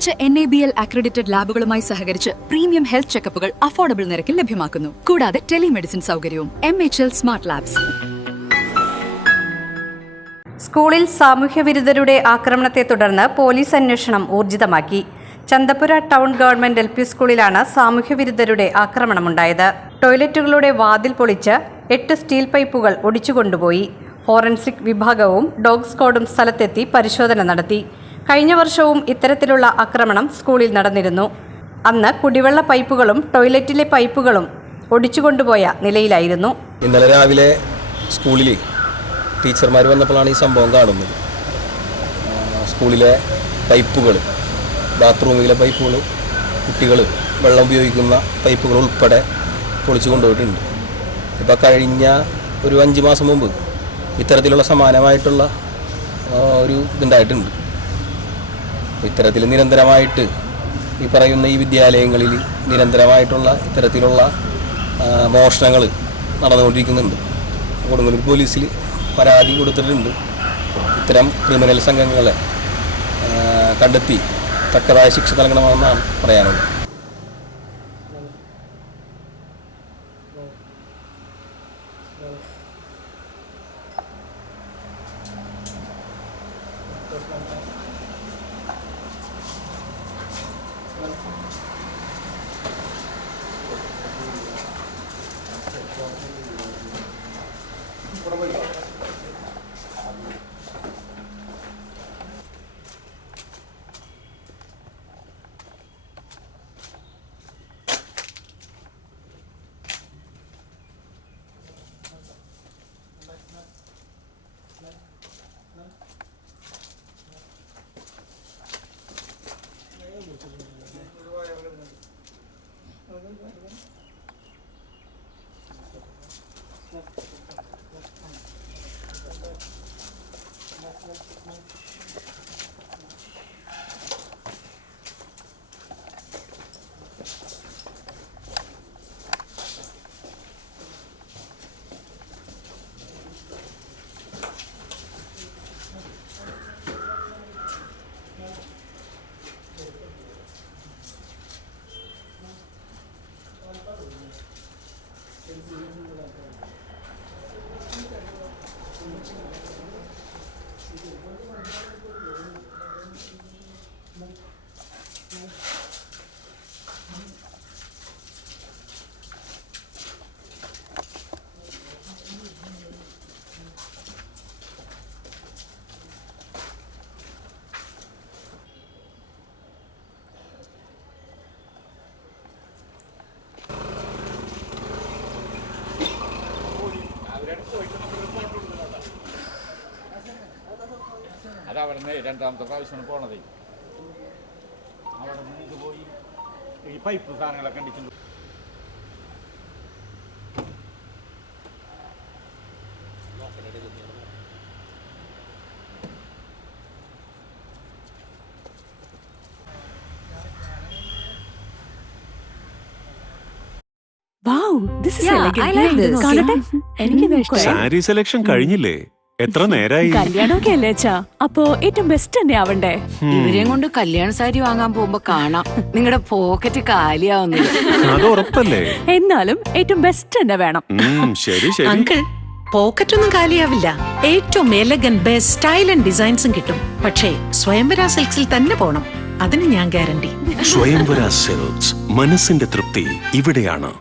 മികച്ച NABL accredited ലാബുകളുമായി സഹകരിച്ച് premium health ചെക്കപ്പുകൾ affordable നിരക്കിൽ ലഭ്യമാക്കുന്നു. കൂടാതെ ടെലിമെഡിസിൻ സൗകര്യവും. MHL smart labs. സ്കൂളിൽ സാമൂഹ്യവിരുദ്ധരുടെ ആക്രമണത്തെ തുടർന്ന് പോലീസ് അന്വേഷണം ഊർജിതമാക്കി. ചന്തപുര ടൗൺ ഗവൺമെന്റ് LP സ്കൂളിലാണ് സാമൂഹ്യവിരുദ്ധരുടെ ആക്രമണമുണ്ടായത്. ടോയ്ലറ്റുകളുടെ വാതിൽ പൊളിച്ച് 8 സ്റ്റീൽ പൈപ്പുകൾ ഒടിച്ചുകൊണ്ടുപോയി. ഫോറൻസിക് വിഭാഗവും ഡോഗ് സ്ക്വാഡും സ്ഥലത്തെത്തി പരിശോധന നടത്തി. കഴിഞ്ഞ വർഷവും ഇത്തരത്തിലുള്ള ആക്രമണം സ്കൂളിൽ നടന്നിരുന്നു. അന്ന് കുടിവെള്ള പൈപ്പുകളും ടോയ്ലറ്റിലെ പൈപ്പുകളും ഒടിച്ചുകൊണ്ടുപോയ നിലയിലായിരുന്നു. ഇന്നലെ രാവിലെ സ്കൂളിൽ ടീച്ചർമാർ വന്നപ്പോഴാണ് ഈ സംഭവം കാണുന്നത്. സ്കൂളിലെ പൈപ്പുകൾ, ബാത്റൂമിലെ പൈപ്പുകൾ, കുട്ടികൾ വെള്ളം ഉപയോഗിക്കുന്ന പൈപ്പുകൾ ഉൾപ്പെടെ പൊളിച്ചു കൊണ്ടുപോയിട്ടുണ്ട്. ഇപ്പോൾ കഴിഞ്ഞ ഒരു 5 മാസം മുമ്പ് ഇത്തരത്തിലുള്ള സമാനമായിട്ടുള്ള ഒരു ഇതുണ്ടായിട്ടുണ്ട്. ഇത്തരത്തിൽ നിരന്തരമായിട്ട് ഈ പറയുന്ന ഈ വിദ്യാലയങ്ങളിൽ നിരന്തരമായിട്ടുള്ള ഇത്തരത്തിലുള്ള മോഷണങ്ങൾ നടന്നുകൊണ്ടിരിക്കുന്നുണ്ട്. കൊടുങ്ങല്ലൂർ പോലീസിൽ പരാതി കൊടുത്തിട്ടുണ്ട്. ഇത്തരം ക്രിമിനൽ സംഘങ്ങളെ കണ്ടെത്തി തക്കതായ ശിക്ഷ നൽകണമെന്നാണ് പറയാനുള്ളത്. അതവിടുന്ന് രണ്ടാമത്തെ പ്രാവശ്യമാണ് പോണത്. അവിടെ നിന്ന് ഇതുപോയി ഈ പൈപ്പ് സാധനങ്ങളൊക്കെ കണ്ടിട്ടുണ്ട്. സാരി സെലക്ഷൻ കഴിഞ്ഞില്ലേ? എത്ര നേരായി? കല്യാണമൊക്കെ അല്ലേ അച്ഛാ, അപ്പോ ഏറ്റവും ബെസ്റ്റ് തന്നെ ആവണ്ടേ? ഇവരെയും കൊണ്ട് കല്യാണ സാരി വാങ്ങാൻ പോകുമ്പോ കാണാം നിങ്ങളുടെ പോക്കറ്റ് കാലിയാവുന്നത്. അത് ഉറപ്പല്ലേ? എന്നാലും ഏറ്റവും ബെസ്റ്റ് തന്നെ വേണം. ശരി ശരി അങ്കിൾ, പോക്കറ്റ് ഒന്നും കാലിയാവില്ല. ഏറ്റവും എലഗൻ ബെസ്റ്റ് സ്റ്റൈൽ ആൻഡ് ഡിസൈൻസും കിട്ടും. പക്ഷേ സ്വയംവര സിൽക്സിൽ തന്നെ പോണം, അതിന് ഞാൻ ഗ്യാരണ്ടി. സ്വയംവര സിൽക്സ്, മനസ്സിന്റെ തൃപ്തി ഇവിടെയാണ്.